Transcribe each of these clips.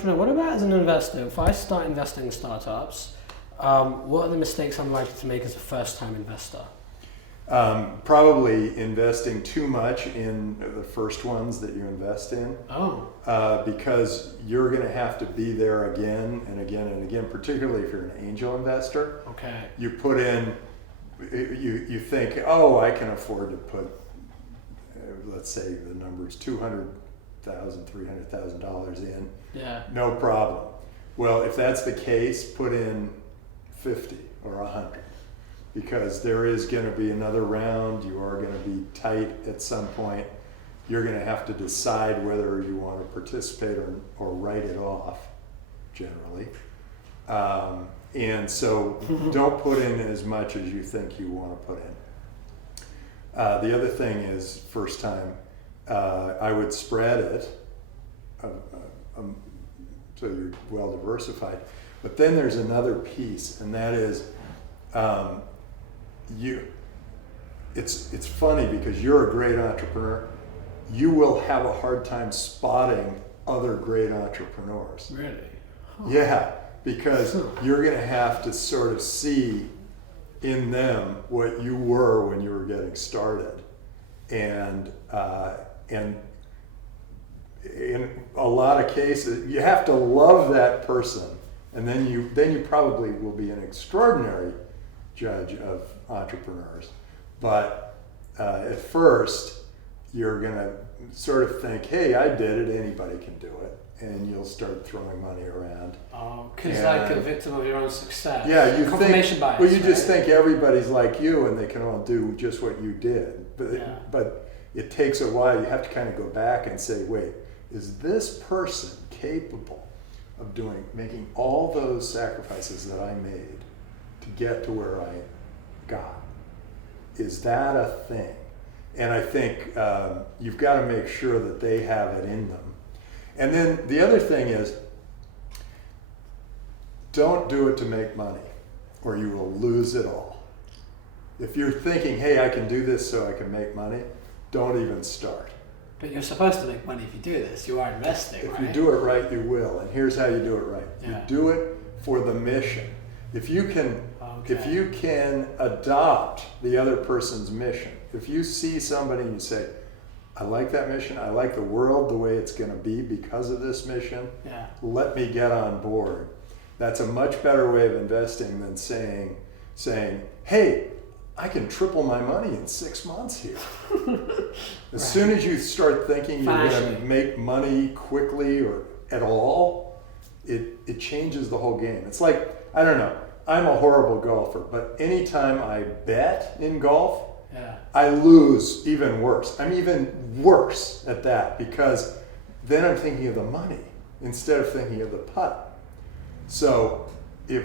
entrepreneur, what about as an investor? If I start investing in startups, what are the mistakes I'm likely to make as a first-time investor? Probably investing too much in the first ones that you invest in. Because you're going to have to be there again and again and again, particularly if you're an angel investor. Okay. You put in, you think, oh, I can afford to put, let's say the number's $200,000, $300,000 in. Yeah. No problem. Well, if that's the case, put in 50 or 100. Because there is going to be another round, you are going to be tight at some point. You're going to have to decide whether you want to participate or write it off, generally. And so don't put in as much as you think you want to put in. The other thing is, first time, I would spread it so you're well diversified. But then there's another piece, and that is, it's funny because you're a great entrepreneur. You will have a hard time spotting other great entrepreneurs. Really? Huh. Yeah, because you're going to have to sort of see in them what you were when you were getting started, and in a lot of cases, you have to love that person, and then you probably will be an extraordinary judge of entrepreneurs. But at first, you're going to sort of think, hey, I did it, anybody can do it. And you'll start throwing money around. Oh, because like a victim of your own success. Yeah, you confirmation think, bias. well, you right? just think everybody's like you and they can all do just what you did. But it takes a while. You have to kind of go back and say, wait, is this person capable of making all those sacrifices that I made to get to where I got? Is that a thing? And I think you've got to make sure that they have it in them. And then the other thing is, don't do it to make money, or you will lose it all. If you're thinking, hey, I can do this so I can make money, don't even start. But you're supposed to make money if you do this. You are investing, If right? you do it right, you will. And here's how you do it right. Yeah. You do it for the mission. If you can adopt the other person's mission, if you see somebody and you say, I like that mission, I like the world the way it's going to be because of this mission, let me get on board. That's a much better way of investing than saying, hey, I can triple my money in 6 months here. As soon as you start thinking you're going to make money quickly or at all, it changes the whole game. It's like, I don't know, I'm a horrible golfer, but anytime I bet in golf, I lose even worse. I'm even worse at that because then I'm thinking of the money instead of thinking of the putt. So,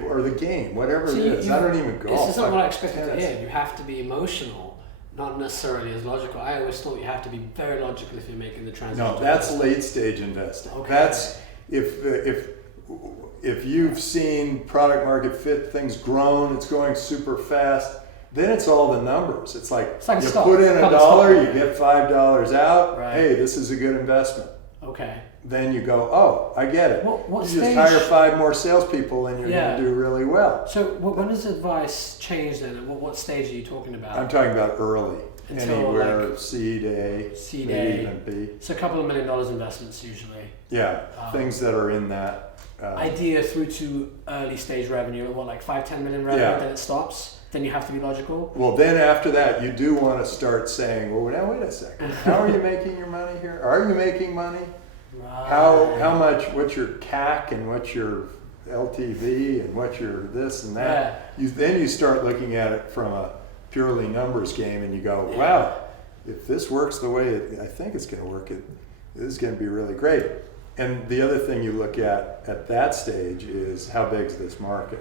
or the game, whatever it is. I don't even golf. This isn't what I expected to hear. You have to be emotional, not necessarily as logical. I always thought you have to be very logical if you're making the transition. No, that's late stage investing. Okay. That's if you've seen product market fit, things grown, it's going super fast. Then it's all the numbers. It's like you put in $1, you get $5 out. Right. Hey, this is a good investment. Okay. Then you go, oh, I get it. What you just hire 5 more salespeople and you're going to do really well. So when does advice change then? What stage are you talking about? I'm talking about early. Until anywhere seed A, maybe even B. So a couple of $1 million investments usually. Yeah, things that are in that. Idea through to early stage revenue, like 5-10 million revenue, then it stops? Then you have to be logical? Well, then after that, you do want to start saying, well, now wait a second. How are you making your money here? Are you making money? Right. How much, what's your CAC and what's your LTV and what's your this and that? Then you start looking at it from a purely numbers game and you go, wow, if this works the way I think it's going to work, this is going to be really great. And the other thing you look at that stage is how big is this market?